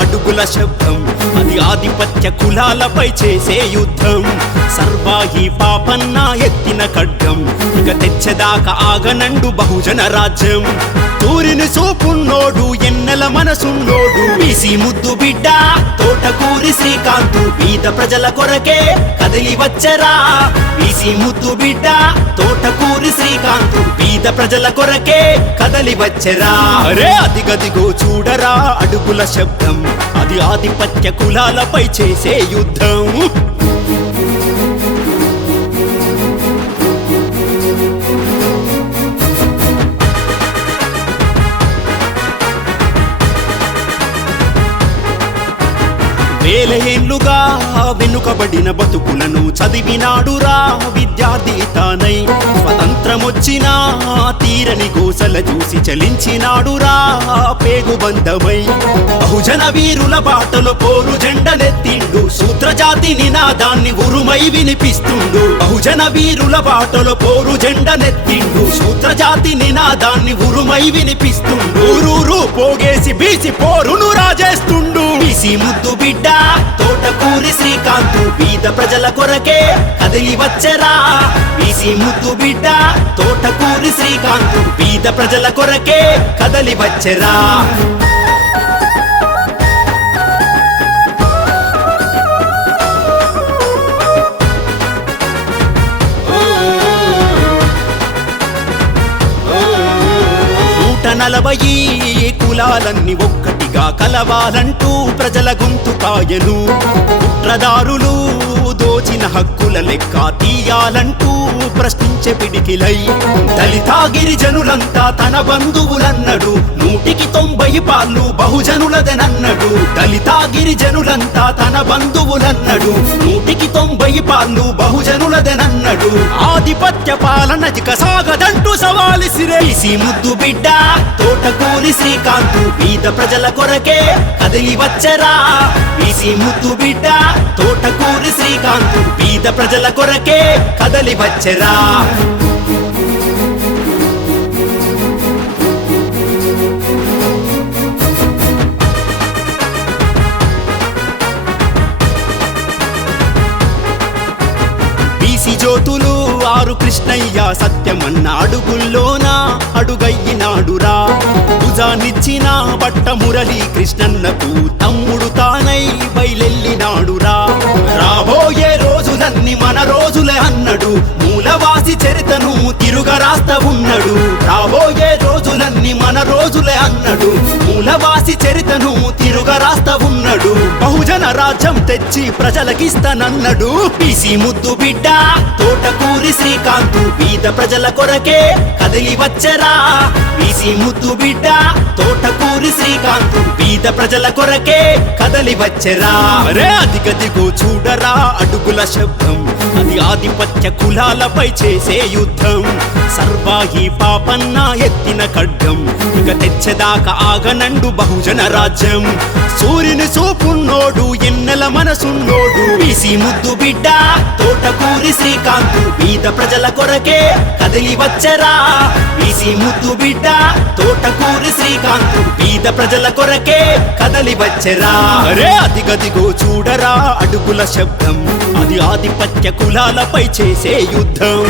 అడుగుల శబ్దం అది ఆధిపత్య కులాలపై చేసే యుద్ధం సర్వాహి పాపన్న ఎత్తిన ఖడ్గం ఇక తెచ్చేదాకా ఆగనండు బహుజన రాజ్యం తూరిని సూపున్నోడు ఎన్నెల మనసున్నోడు బీసీ ముద్దు బిడ్డ తోటకూరి శ్రీకాంతు బీద ప్రజల కొరకే కదిలి వచ్చరా బీసీ ముద్దు బిడ్డ తోటకూరి శ్రీకాంతు బీద ప్రజల కొరకే కదలి వచ్చరా అరే అదిగదిగో చూడరా అడుగుల శబ్దం అది ఆధిపత్య కులాలపై చేసే యుద్ధం వేల ఏళ్లుగా వెనుకబడిన బతుకులను చదివినాడురా విద్యార్థి తానై స్వతంత్రమొచ్చినా తీరని గోసల చూసి చలించినాడురా పేగుబంధమై బహుజన వీరుల బాటలో పోరు జెండనెత్తిండు శూద్రజాతి నినాదాన్ని ఉరుమై వినిపిస్తుండు బహుజన వీరుల బాటలో పోరు జెండనెత్తిండు శూద్రజాతి నినాదాన్ని ఉరుమై వినిపిస్తుండు ఊరూరు పోగేసి బీసి పోరును రాజేస్తుండు బీసీ ముద్దు బిడ్డ తోటకూరి శ్రీకాంతు బీద ప్రజల కొరకే కదిలి వచ్చరా బీసీ ముద్దు బిడ్డ తోటకూరి శ్రీకాంతు బీద ప్రజల కొరకే కదలి వచ్చరా నలభై కులాలన్నీ ఒక్కటిగా కలవాలంటూ ప్రజల గొంతు కాయను కుట్రదారులు దోచిన హక్కుల లెక్క తీయాలంటూ ప్రశ్నించే పిడికిలై దళిత గిరిజనులంతా తన బంధువులన్నడు 190 పాళ్ళు బహుజనులదనన్నడు దళిత గిరిజనులంతా తన బంధువులన్నడు 190 పాళ్ళు బహుజనులదనన్నడు ఆధిపత్య పాలన జిక సాగదంటూ సవాలిసిరే బీసీ ముద్దు బిడ్డ తోటకూరి శ్రీకాంతు బీద ప్రజల కొరకే కదిలి వచ్చరా బీసీ ముద్దు బిడ్డ తోటకూరి శ్రీకాంతు బీద ప్రజల కొరకే కదలి వచ్చరా బీసీ జ్యోతులు ఆరు కృష్ణయ్య సత్యమన్న అడుగుల్లోన అడుగయ్యినాడురా భుజాన్నిచ్చిన బట్ట మురళీ కృష్ణన్నకు తమ్ముడు తానై బయలెల్లినాడురా రాబోయే రోజులన్నీ మన రోజులే అన్నడు మూలవాసి చరితను తిరుగరాస్త ఉన్నడు రాబోయే రోజులన్నీ మన రోజులే అన్నడు మూలవాసి చరితను తిరుగరాస్త ఉన్నడు బహుజన రాజ్యం తెచ్చి ప్రజలకిస్తానన్నడు బీసీ ముద్దు బిడ్డ తోటకూరి శ్రీకాంతు బీద ప్రజల కొరకే కదిలి వచ్చరా బీసీ ముద్దు బిడ్డ తోటకూరి శ్రీకాంతు బీద ప్రజల కొరకే కదలి వచ్చరా అరే అదిగదిగో చూడరా అడుగుల శబ్దం అది ఆధిపత్య కులాలపై చేసే యుద్ధం సర్వాహి పాపన్న ఎత్తిన ఖడ్గం ఇక తెచ్చేదాకా ఆగనండు బహుజన రాజ్యం సూర్యుని సూపున్నోడు ఎన్నెల మనసున్నోడు బీసీ ముద్దు బిడ్డ తోటకూరి శ్రీకాంతు బీద ప్రజల కొరకే కదిలి వచ్చరా బీసీ ముద్దు బిడ్డ తోటకూరి శ్రీకాంతు బీద ప్రజల కొరకే కదలి వచ్చరా అరే అదిగదిగో చూడరా అడుగుల శబ్దం అది ఆధిపత్య కులాలపై చేసే యుద్ధం